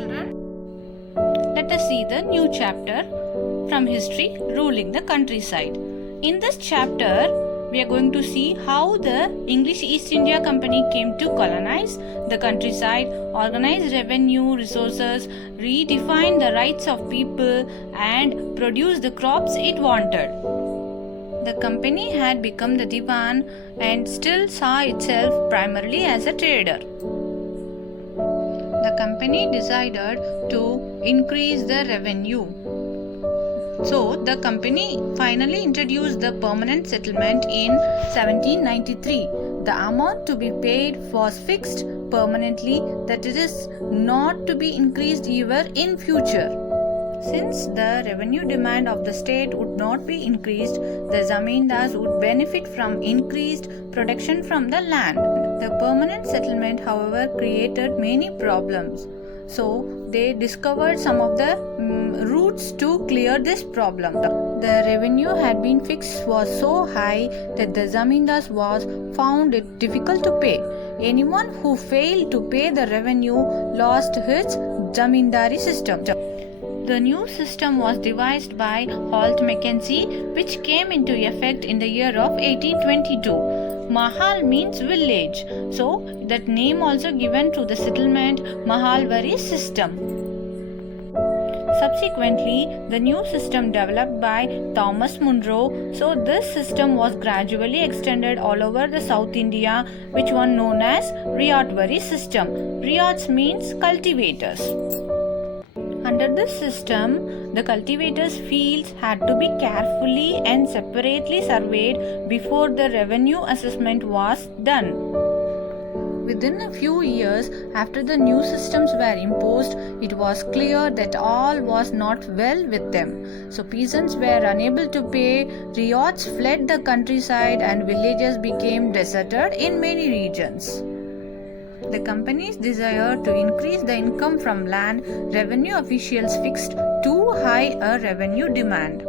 children? Let us see the new chapter from history, ruling the countryside. In this chapter, we are going to see how the English East India Company came to colonize the countryside, organize revenue resources, redefine the rights of people, and produce the crops it wanted. The company had become the Diwan and still saw itself primarily as a trader. The company decided to increase the revenue. So, the company finally introduced the permanent settlement in 1793. The amount to be paid was fixed permanently, that it is not to be increased ever in future. Since the revenue demand of the state would not be increased, the zamindars would benefit from increased production from the land. The permanent settlement, however, created many problems. So, they discovered some of the routes to clear this problem. The revenue had been fixed was so high that the zamindars was found it difficult to pay. Anyone who failed to pay the revenue lost his zamindari system. The new system was devised by Holt Mackenzie, which came into effect in the year of 1822. Mahal means village, so that name also given to the settlement Mahalwari system. Subsequently, the new system developed by Thomas Munro, so this system was gradually extended all over the South India, which was known as Ryotwari system. Ryots means cultivators. Under this system, the cultivators' fields had to be carefully and separately surveyed before the revenue assessment was done. Within a few years after the new systems were imposed, it was clear that all was not well with them. So peasants were unable to pay, ryots fled the countryside, and villages became deserted in many regions. The company's desire to increase the income from land, revenue officials fixed too high a revenue demand.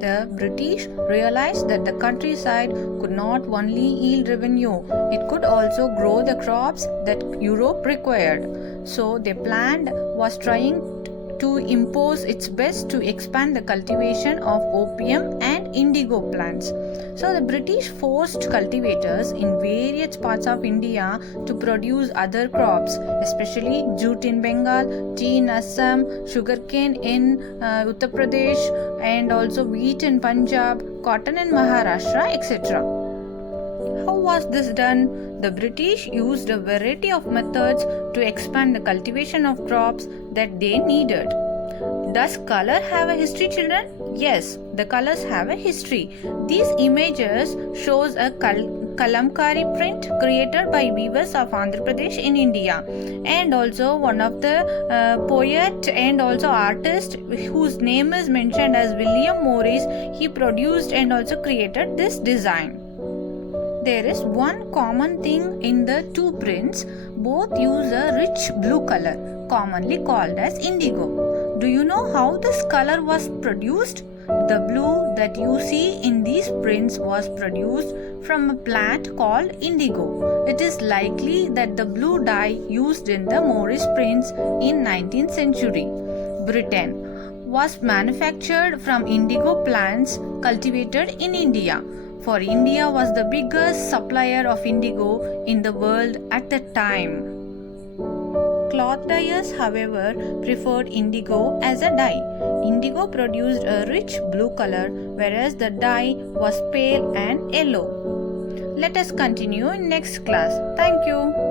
The British realized that the countryside could not only yield revenue, it could also grow the crops that Europe required. So their plan was trying to impose its best to expand the cultivation of opium and indigo plants. So the British forced cultivators in various parts of India to produce other crops, especially jute in Bengal, tea in Assam, sugarcane in Uttar Pradesh, and also wheat in Punjab, cotton in Maharashtra, etc. How was this done? The British used a variety of methods to expand the cultivation of crops that they needed. Does color have a history, children? Yes, the colors have a history. These images shows a kalamkari print created by weavers of Andhra Pradesh in India, and also one of the poet and also artist whose name is mentioned as William Morris. He produced and also created this design. There is one common thing in the two prints. Both use a rich blue color, commonly called as indigo. Do you know how this color was produced? The blue that you see in these prints was produced from a plant called indigo. It is likely that the blue dye used in the Morris prints in 19th century Britain was manufactured from indigo plants cultivated in India. For India was the biggest supplier of indigo in the world at the time. Cloth dyers, however, preferred indigo as a dye. Indigo produced a rich blue color, whereas the dye was pale and yellow. Let us continue in next class. Thank you.